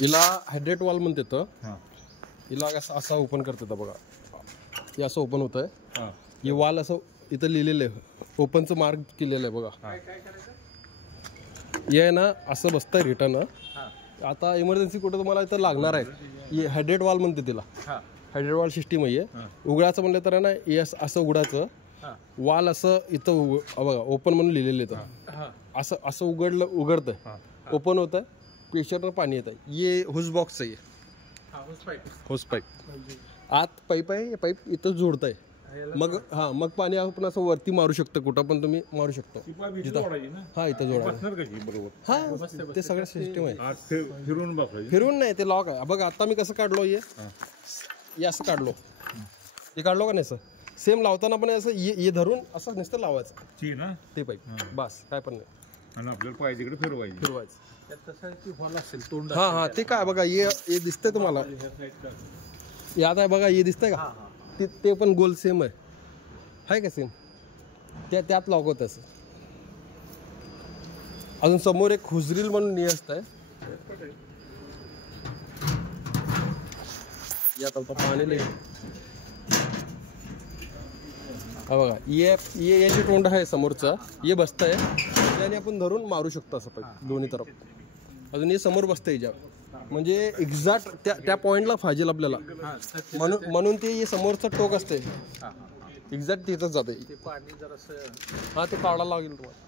हिला hydrate wall म्हणते. हिला असं ओपन करतात बघा. हे असं ओपन होत आहे. हे वॉल असं इथं लिहिलेलं आहे, ओपनचं मार्क केलेलं आहे बघा. हे आहे ना असं बसतंय रिटर्न. आता इमर्जन्सी कुठं तुम्हाला इथं लागणार आहे. हे हायड्रेट वॉल म्हणते तिला. हायड्रेट वॉल सिस्टीम आहे. उघडायचं म्हणलं तर ना हे असं उघडायचं. वॉल असं इथं बघा ओपन म्हणून लिहिलेलं येतं. असं असं उघडतं, ओपन होतं, प्रेशरनं पाणी येतं. ये हुस बॉक्स आहे, होस पाईप. आत पाईप आहे, हे पाईप इथं जोडत आहे. मग मग पाणी आपण असं वरती मारू शकतं, कुठं पण तुम्ही मारू शकता. इथं जोडा. ते सगळं सिस्टम आहे. फिरून नाही, ते लॉक आहे बघा. आता मी कसं काढलो, हे असं काढलो, हे काढलो का नाही सर. सेम लावताना पण असं हे धरून असं नुसतं लावायचं ते पाईप, बस काय पण नाही. आणि आपल्याला पाहिजे तिकडे फिरवायचं. ते काय बघा, हे दिसतंय तुम्हाला, याद आहे बघा, हे दिसतंय का. ते पण गोल सेम आहे का सेम. त्यात लॉक होत असं. अजून समोर एक हुजरील म्हणून हे असतंय. यात आता पाणी बघा, याची तोंड आहे समोरचं, हे बसतंय. त्याने आपण धरून मारू शकतो असं पाहिजे दोन्ही तरफ. अजून हे समोर बसतंय हिच्या, म्हणजे एक्झॅक्ट त्या पॉईंटला पाहिजे आपल्याला. म्हणून ते समोरचं टोक असते, एक्झॅक्ट तिथंच जाते. ते काढायला लागेल तुम्हाला.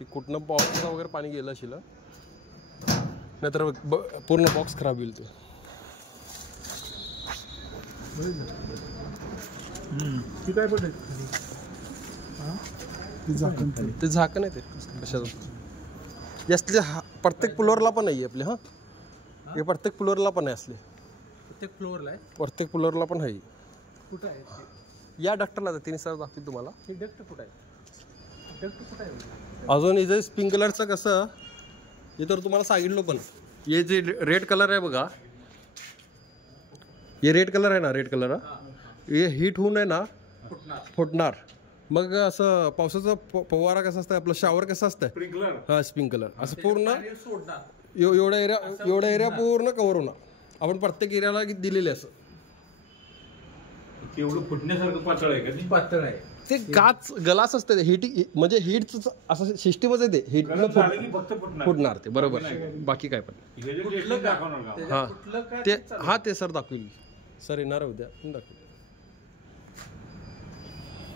ते कुठनं बॉक्सचं वगैरे पाणी गेलं असेल, नाहीतर पूर्ण बॉक्स खराब होईल. ते झाकण आहे, ते कशाचं असले. प्रत्येक फ्लोअरला पण आहे आपले. हे प्रत्येक फ्लोअरला पण आहे असले. प्रत्येक फ्लोअरला पण आहे. कुठं आहे या डक्टरला तिने सर दाखवतील तुम्हाला. हे डक्ट कुठं आहे? अजून इथे स्प्रिंकलरचं कसं, हे तर तुम्हाला सांगितलं. पण हे जे रेड कलर आहे बघा, हे रेड कलर आहे ना, रेड कलर हे हीट होऊन आहे ना फुटणार. मग असं पावसाचा फवारा कसा असतं, आपलं शावर कसं असतं, स्प्रिंकलर असं पूर्ण एवढा एरिया पूर्ण कव्हर होणार. आपण प्रत्येक एरियाला दिलेले असं. एवढं फुटण्यासारखं पातळ आहे का? पातळ आहे ते काच ग्लास असते. म्हणजे हीटच असं सिस्टीमच आहे ते. हीट फुटणार ते बरोबर. बाकी काय पण ते सर दाखवेल. सर येणार उद्या दाखवेल.